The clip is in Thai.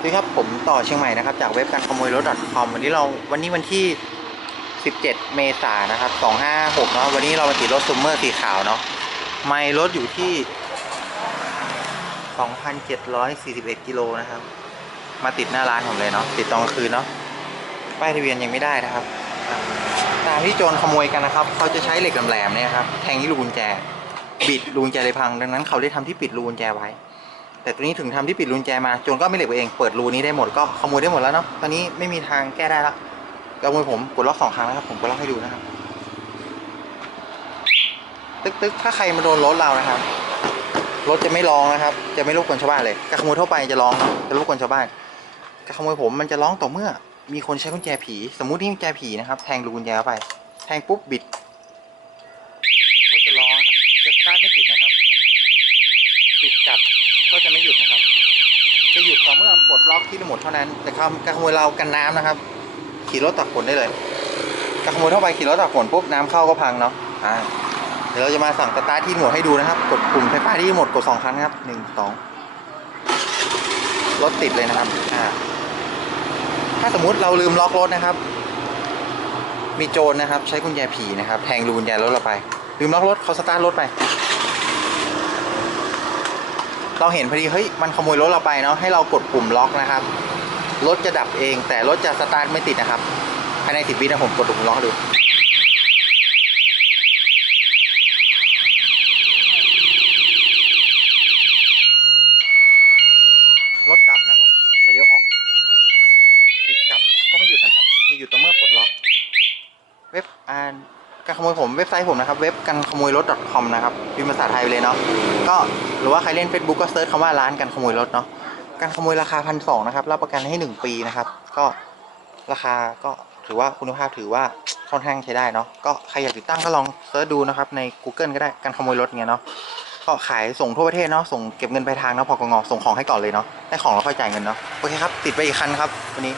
สวัสดีครับผมต่อเชียงใหม่นะครับจากเว็บการขโมยรถ .com วันนี้เราวันนี้วันที่ 17 เมษายนนะครับ 256เนาะวันนี้เรามาติดรถซูมเมอร์สีขาวเนาะไมล์รถอยู่ที่ 2,741 กิโลนะครับ มาติดหน้าร้านผมเลยเนาะติดตอนกลางคืนเนาะป้ายทะเบียนยังไม่ได้นะครับ ตามที่โจรขโมยกันนะครับ เขาจะใช้เหล็กแหลมๆเนี่ยครับแทงที่รูกุญแจ บิดรูกุญแจเลยพัง ดังนั้นเขาได้ทำที่ปิดรูกุญแจไว้ แต่ตัวนี้ถึงทำที่ปิดรูกุญแจมาโจรก็ไม่เหล็กเองเปิดรูนี้ได้หมดก็ขโมยได้หมดแล้วเนาะตอนนี้ไม่มีทางแก้ได้แล้วกำมือผมกดล็อกสองครั้งนะครับผมกดล็อกให้ดูนะครับตึกตึกถ้าใครมาโดนรถเรานะครับ รถจะไม่ร้องนะครับ จะไม่รบกวนชาวบ้านเลยการขโมยทั่วไปจะร้องจะรบกวนชาวบ้านการขโมยผมมันจะร้องต่อเมื่อ มีคนใช้กุญแจผี สมมุตินี่กุญแจผีนะครับ แทงรูกุญแจเข้าไป แทงปุ๊บบิดรถจะร้องนะครับ จะสตาร์ทไม่ติดนะครับับก็จะไม่หยุดนะครับ จะหยุดต่อเมื่อปลดล็อกที่รีโมทเท่านั้น แต่การการขโมยเรากันน้ำนะครับ ขี่รถตักฝนได้เลยการขโมยทั่วไปขี่รถตักฝนปุ๊บน้ำเข้าก็พังเนาะอ่าเดี๋ยวเราจะมาสั่งสตาร์ทที่หมดให้ดูนะครับ กดปุ่มไฟฟ้าที่หมดกดสองครั้งนะครับหนึ่งสองรถติดเลยนะครับอ่าถ้าสมมุติเราลืมล็อกรถนะครับ มีโจรนะครับ ใช้กุญแจผีนะครับ แทงรูกุญแจรถเราไป ลืมล็อกรถเขาสตาร์ทรถไป เราเห็นพอดีเฮ้ยมันขโมยรถเราไปเนาะให้เรากดปุ่มล็อกนะครับรถจะดับเอง แต่รถจะสตาร์ทไม่ติดนะครับภายในสิบวินะผมกดปุ่มล็อกดูรถดับนะครับไฟเลี้ยวออกบิดกลับก็ไม่หยุดนะครับจะหยุดต่อเมื่อปลดล็อกเว็บอ่าน การขโมยผมเว็บไซต์ผมนะครับ เว็บการขโมยรถ .com นะครับพิมพ์ภาษาไทยไปเลยเนาะก็หรือว่าใครเล่น Facebook ก็เซิร์ชคำว่าร้านการขโมยรถเนาะการขโมยราคาพันสองนะครับรับประกันให้หนึ่งปีนะครับ ก็ราคาก็ถือว่าคุณภาพถือว่าค่อนข้างใช้ได้เนาะก็ใครอยากติดตั้งก็ลองเซิร์ชดูนะครับใน Google ก็ได้การขโมยรถเงี้ยเนาะก็ขายส่งทั่วประเทศเนาะส่งเก็บเงินปลายทางเนาะพอกงส่งของให้ก่อนเลยเนาะได้ของแล้วค่อยจ่ายเงินเนาะโอเคครับติดไปอีกคันครับวันนี้